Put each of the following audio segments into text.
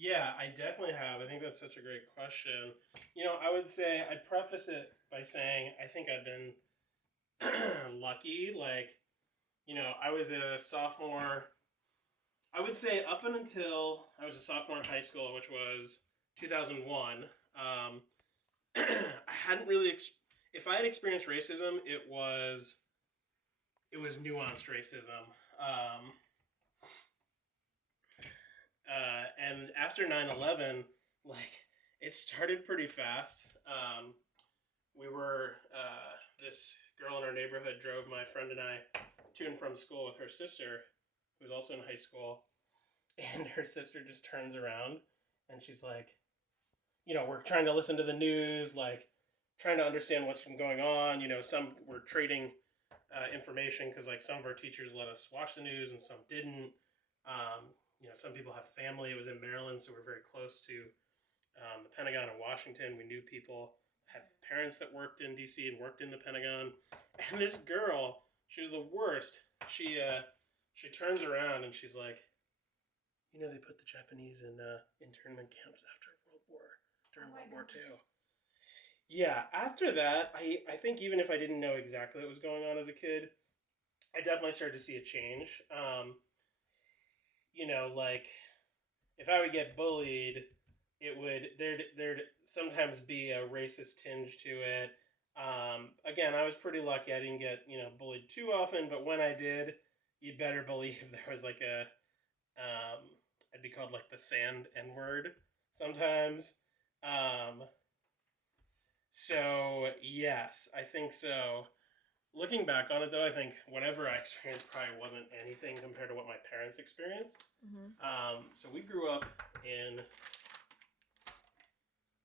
Yeah, I definitely have. I think that's such a great question. I would say I'd preface it by saying I think I've been lucky. I was a sophomore. I would say up and until I was a sophomore in high school, which was 2001. I hadn't really. If I had experienced racism, it was nuanced racism. Um, and after 9/11, like it started pretty fast. We were this girl in our neighborhood drove my friend and I to and from school with her sister, who was also in high school, and her sister just turns around and she's like, we're trying to listen to the news, like trying to understand what's going on. Some were trading information because like some of our teachers let us watch the news and some didn't. Some people have family. It was in Maryland, so we're very close to the Pentagon in Washington. We knew people, had parents that worked in D.C. and worked in the Pentagon. And this girl, she was the worst. She turns around and she's like, they put the Japanese in internment camps during World War II. Yeah, after that, I think even if I didn't know exactly what was going on as a kid, I definitely started to see a change. Like if I would get bullied, there'd sometimes be a racist tinge to it. Again, I was pretty lucky. I didn't get bullied too often, but when I did, you'd better believe there was like I'd be called like the sand N word sometimes. Um, so yes, I think so. Looking back on it, though, I think whatever I experienced probably wasn't anything compared to what my parents experienced. So we grew up in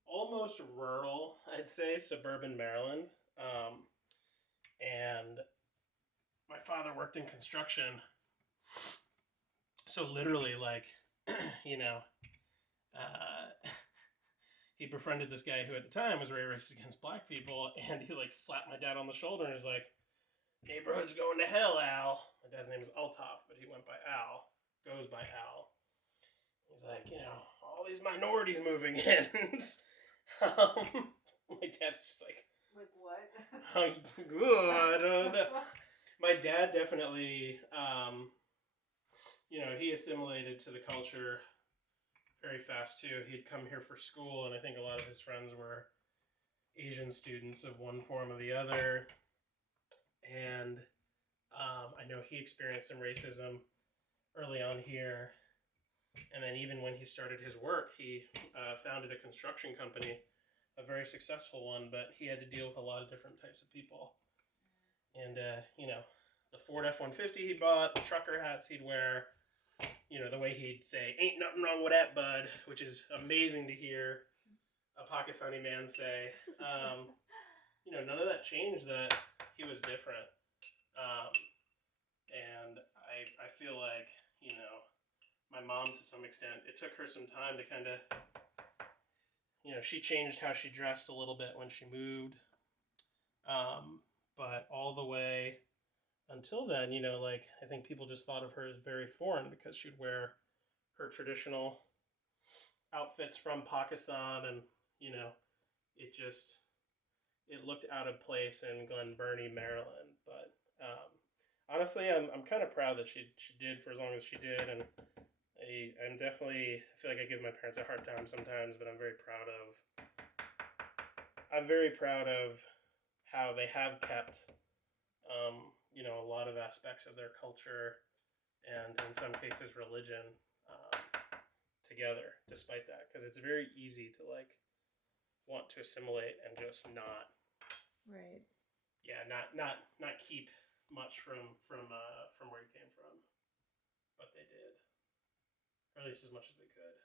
almost rural, I'd say, suburban Maryland. And my father worked in construction. So literally, like, you know, uh, he befriended this guy who at the time was very racist against black people, and he like slapped my dad on the shoulder and was like, "Neighborhood's going to hell, Al." My dad's name is Altaf, but he went by Al, goes by Al. He's like, all these minorities moving in. My dad's just like, what? Good. I don't know. My dad definitely, he assimilated to the culture very fast too. He'd come here for school, and I think a lot of his friends were Asian students of one form or the other. And I know he experienced some racism early on here. And then even when he started his work, he founded a construction company, a very successful one, but he had to deal with a lot of different types of people. And, the Ford F-150 he bought, the trucker hats he'd wear, the way he'd say, "Ain't nothing wrong with that, bud," which is amazing to hear a Pakistani man say. None of that changed that he was different. And I feel like, my mom, to some extent, it took her some time to kind of, she changed how she dressed a little bit when she moved. But all the way until then, I think people just thought of her as very foreign because she'd wear her traditional outfits from Pakistan, and, it looked out of place in Glen Burnie, Maryland. But honestly, I'm kind of proud that she did for as long as she did, and I feel like I give my parents a hard time sometimes, but I'm very proud of how they have kept, a lot of aspects of their culture and in some cases religion together, despite that, because it's very easy to like want to assimilate and just not, Right. yeah, not keep much from where you came from, but they did. Or at least as much as they could.